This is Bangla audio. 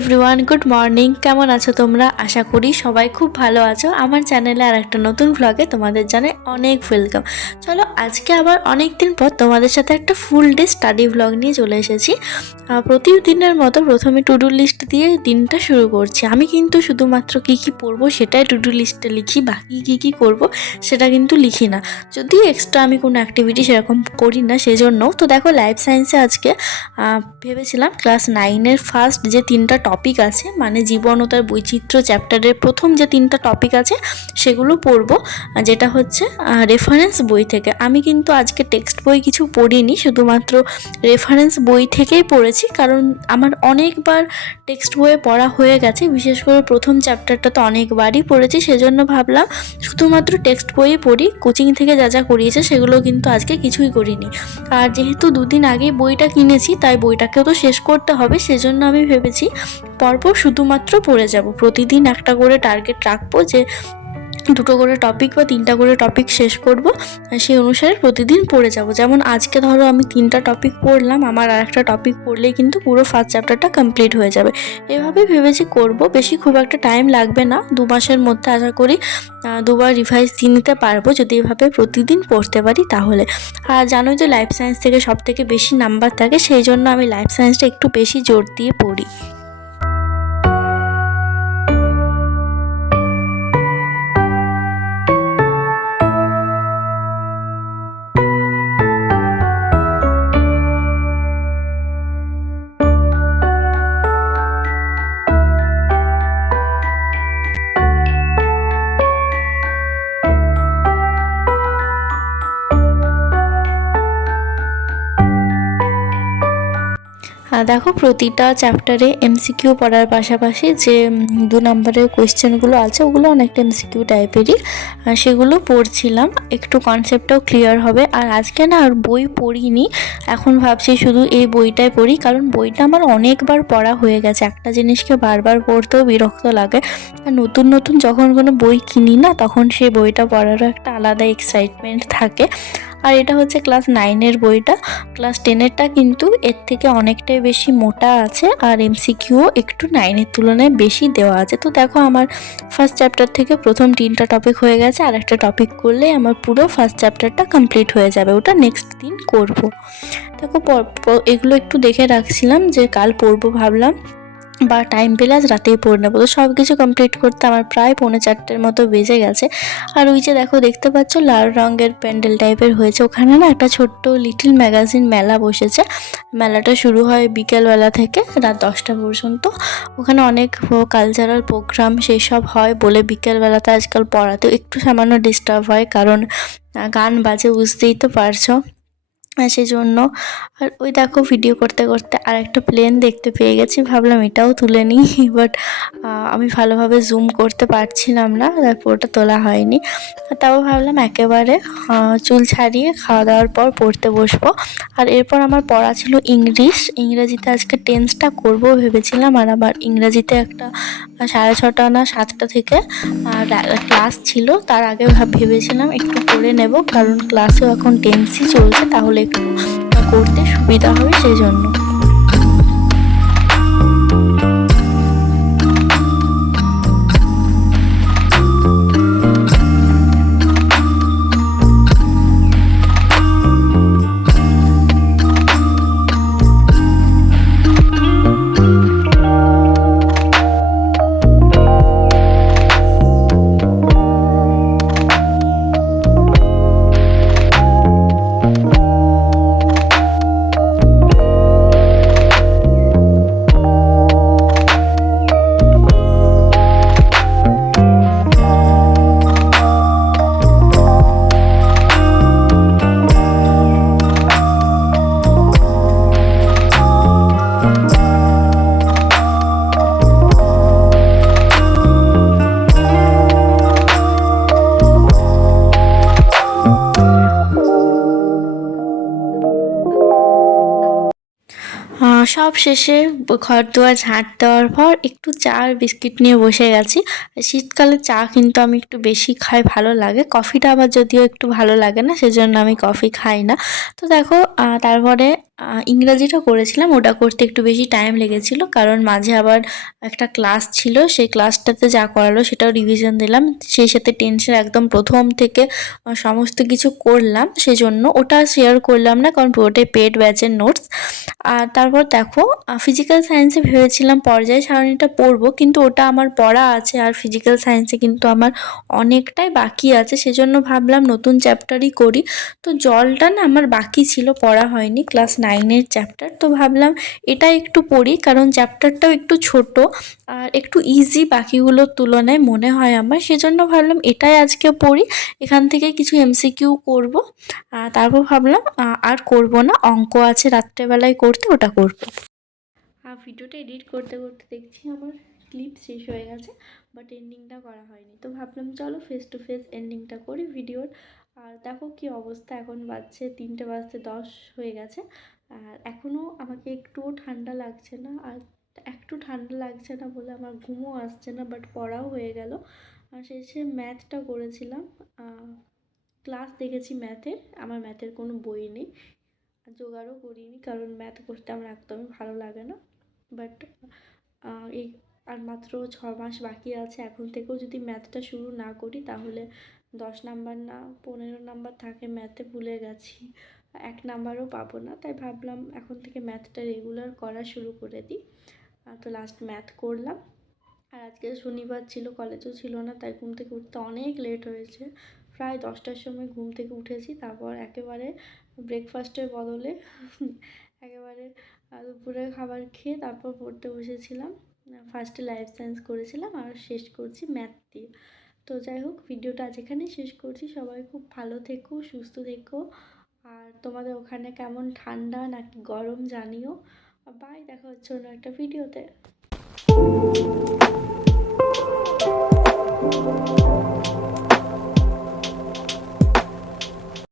Everyone, good morning. কেমন আছো তোমরা? আশা করি সবাই খুব ভালো আছো। আমার চ্যানেলে আর একটা নতুন ভ্লগে তোমাদের জানাই অনেক ওয়েলকাম। চলো, আজকে আবার অনেক দিন পর তোমাদের সাথে একটা ফুল ডে স্টাডি ভ্লগ নিয়ে চলে এসেছি। প্রতিদিনের মতো প্রথমে টু ডু লিস্ট দিয়ে দিনটা শুরু করছি। আমি কিন্তু শুধুমাত্র কী কী পড়বো সেটাই টু ডু লিস্টে লিখি, বাকি কী কী করবো সেটা কিন্তু লিখি না। যদি এক্সট্রা আমি কোনো অ্যাক্টিভিটি সেরকম করি না সেজন্য। তো দেখো, লাইফ সায়েন্সে আজকে ভেবেছিলাম ক্লাস 9-এর ফার্স্ট যে 3টা টপিক আছে, মানে জীবন ও তার বৈচিত্র্য চ্যাপ্টারের প্রথম যে 3টা টপিক আছে সেগুলো পড়বো, যেটা হচ্ছে রেফারেন্স বই থেকে। আমি কিন্তু আজকে টেক্সট বই কিছু পড়িনি, শুধুমাত্র রেফারেন্স বই থেকেই পড়েছি, কারণ আমার অনেকবার টেক্সট বইয়ে পড়া হয়ে গেছে। বিশেষ করে প্রথম চ্যাপ্টারটা তো অনেকবারই পড়েছি, সেজন্য ভাবলাম শুধুমাত্র টেক্সট বইয়ে পড়ি। কোচিং থেকে যা যা করিয়েছে সেগুলো কিন্তু আজকে কিছুই করিনি। আর যেহেতু দুদিন আগেই বইটা কিনেছি, তাই বইটাকেও তো শেষ করতে হবে, সেজন্য আমি ভেবেছি পরপর শুধুমাত্র পড়ে যাব। প্রতিদিন একটা করে টার্গেট রাখবো যে 2টো করে টপিক বা 3টা করে টপিক শেষ করব, সেই অনুসারে প্রতিদিন পড়ে যাব। যেমন আজকে ধরো আমি 3টা টপিক পড়লাম, আমার আর একটা টপিক পড়লেই কিন্তু পুরো ফার্স্ট চ্যাপ্টারটা কমপ্লিট হয়ে যাবে। এভাবেই ভেবেছি করব। বেশি খুব একটা টাইম লাগবে না, 2 মাসের মধ্যে আশা করি 2বার রিভাইজ দিয়ে নিতে পারবো, যদি এভাবে প্রতিদিন পড়তে পারি তাহলে। আর জানোই তো লাইফ সায়েন্স থেকে সবথেকে বেশি নাম্বার থাকে, সেই জন্য আমি লাইফ সায়েন্সটা একটু বেশি জোর দিয়ে পড়ি। দেখো, প্রতিটা চ্যাপ্টারে এমসিকিউ পড়ার পাশাপাশি যে 2 নম্বরের কোয়েশ্চেনগুলো আছে ওগুলো অনেকটা এমসিকিউ টাইপেরই, সেগুলো পড়ছিলাম, একটু কনসেপ্টটাও ক্লিয়ার হবে। আর আজকে না আর বই পড়িনি, এখন ভাবছি শুধু এই বইটাই পড়ি, কারণ বইটা আমার অনেকবার পড়া হয়ে গেছে। একটা জিনিসকে বারবার পড়তেও বিরক্ত লাগে। আর নতুন নতুন যখন কোনো বই কিনি না, তখন সেই বইটা পড়ারও একটা আলাদা এক্সাইটমেন্ট থাকে। আর এটা হচ্ছে ক্লাস 9-এর বইটা। ক্লাস 10-এরটা কিন্তু এর থেকে অনেকটাই বেশি মোটা আছে, আর এমসিকিউও একটু 9-এর তুলনায় বেশি দেওয়া আছে। তো দেখো, আমার ফার্স্ট চ্যাপ্টার থেকে প্রথম 3টা টপিক হয়ে গেছে, আর একটা টপিক করলে আমার পুরো ফার্স্ট চ্যাপ্টারটা কমপ্লিট হয়ে যাবে। ওটা নেক্সট দিন করব। দেখো, এগুলো একটু দেখে রাখছিলাম যে কাল পড়বো ভাবলাম, বা টাইম পেলে আজ রাতেই পড়ে নেবো। তো সব কিছু কমপ্লিট করতে আমার প্রায় 3:45 মতো বেজে গেছে। আর ওই যে দেখো, দেখতে পাচ্ছ লাল রঙের প্যান্ডেল টাইপের হয়েছে, ওখানে না একটা ছোট্ট লিটল ম্যাগাজিন মেলা বসেছে। মেলাটা শুরু হয় বিকেলবেলা থেকে রাত 10টা পর্যন্ত। ওখানে অনেক কালচারাল প্রোগ্রাম সেই সব হয় বলে বিকেলবেলাতে আজকাল পড়াতেও একটু সামান্য ডিস্টার্ব হয়, কারণ গান বাজে, বুঝতেই তো পারছো। সেজন্য। আর ওই দেখো, ভিডিও করতে করতে আর একটা প্লেন দেখতে পেয়ে গেছি, ভাবলাম এটাও তুলে নিই, বাট আমি ভালোভাবে জুম করতে পারছিলাম না, তারপর ওটা তোলা হয়নি। তাও ভাবলাম একেবারে চুল ছাড়িয়ে খাওয়া দাওয়ার পর পড়তে বসবো। আর এরপর আমার পড়া ছিল ইংরেজিতে আজকে টেন্সটা করবো ভেবেছিলাম। আর আমার ইংরেজিতে একটা 6:30 না 7টা থেকে ক্লাস ছিল, তার আগে ভেবেছিলাম একটু করে নেব, কারণ ক্লাসেও এখন টেন্সই চলছে, তাহলে একটু করতে সুবিধা হবে সেই জন্য। সব শেষে ঘর দুয়ার ঝাঁট দেওয়ার পর একটু চা আর বিস্কিট নিয়ে বসে গেছি। শীতকালে চা কিন্তু আমি একটু বেশি খাই, ভালো লাগে। কফিটা আবার যদিও একটু ভালো লাগে না, সেজন্য আমি কফি খাই না। তো দেখো, তারপরে ইংরাজিটা করেছিলাম, ওটা করতে একটু বেশি টাইম লেগেছিল কারণ মাঝে আবার একটা ক্লাস ছিল, সেই ক্লাসটাতে যা করালো সেটাও রিভিশন দিলাম, সেই সাথে টেন্সের একদম প্রথম থেকে সমস্ত কিছু করলাম, সেজন্য ওটা শেয়ার করলাম না কারণ পুরোটাই পেড ব্যাচের নোটস। আর তারপর দেখো ফিজিক্যাল সায়েন্সে ভেবেছিলাম পর্যায় সারণীটা পড়বো, কিন্তু ওটা আমার পড়া আছে আর ফিজিক্যাল সায়েন্সে কিন্তু আমার অনেকটাই বাকি আছে, সেজন্য ভাবলাম নতুন চ্যাপ্টারই করি। তো জলটা না আমার বাকি ছিল, পড়া হয়নি, ক্লাস 9-এর চ্যাপ্টার, তো ভাবলাম এটা একটু পড়ি কারণ চ্যাপ্টারটাও একটু ছোট আর একটু ইজি বাকিগুলোর তুলনায় মনে হয় আমার, সেজন্য ভাবলাম এটাই আজকে পড়ি, এখান থেকে কিছু এমসিকিউ করব। তারপর ভাবলাম আর করব না, অঙ্ক আছে রাত্রেবেলায় করতে, ওটা করব। ভিডিওটা এডিট করতে করতে দেখছি আমার ক্লিপ শেষ হয়ে গেছে, বাট এন্ডিংটা করা হয়নি, তো ভাবলাম চলো ফেস টু ফেস এন্ডিংটা করি ভিডিওর। আর দেখো কি অবস্থা, এখন বাজছে 3:10 হয়ে গেছে, আর এখনও আমাকে একটুও ঠান্ডা লাগছে না, আর একটু ঠান্ডা লাগছে না বলে আমার ঘুমও আসছে না, বাট পড়াও হয়ে গেল। আর শেষে ম্যাথটা করেছিলাম, ক্লাস দেখেছি ম্যাথের, আমার ম্যাথের কোনো বই নেই, জোগাড়ও করিনি কারণ ম্যাথ করতে আমার একদমই ভালো লাগে না। বাট এই আর মাত্র 6 মাস বাকি আছে, এখন থেকেও যদি ম্যাথটা শুরু না করি তাহলে 10 নাম্বার না 15 নাম্বার থাকে ম্যাথে, ভুলে গেছি, 1 নাম্বারও পাবো না, তাই ভাবলাম এখন থেকে ম্যাথটা রেগুলার করা শুরু করে দিই। তো লাস্ট ম্যাথ করলাম। আর আজকে শনিবার ছিল, কলেজও ছিল না, তাই ঘুম থেকে উঠতে অনেক লেট হয়েছে, প্রায় 10টার সময় ঘুম থেকে উঠেছি, তারপর একেবারে ব্রেকফাস্টের বদলে একেবারে দুপুরের খাবার খেয়ে তারপর পড়তে বসেছিলাম। ফার্স্টে লাইফ সায়েন্স করেছিলাম আর শেষ করছি ম্যাথ দিয়ে। তো যাই হোক, ভিডিওটা আজ এখানেই শেষ করছি, সবাই খুব ভালো থেকো, সুস্থ থেকো, আর তোমাদের ওখানে কেমন ঠান্ডা নাকি গরম জানিও। বাই, দেখা হচ্ছে অন্য একটা ভিডিওতে।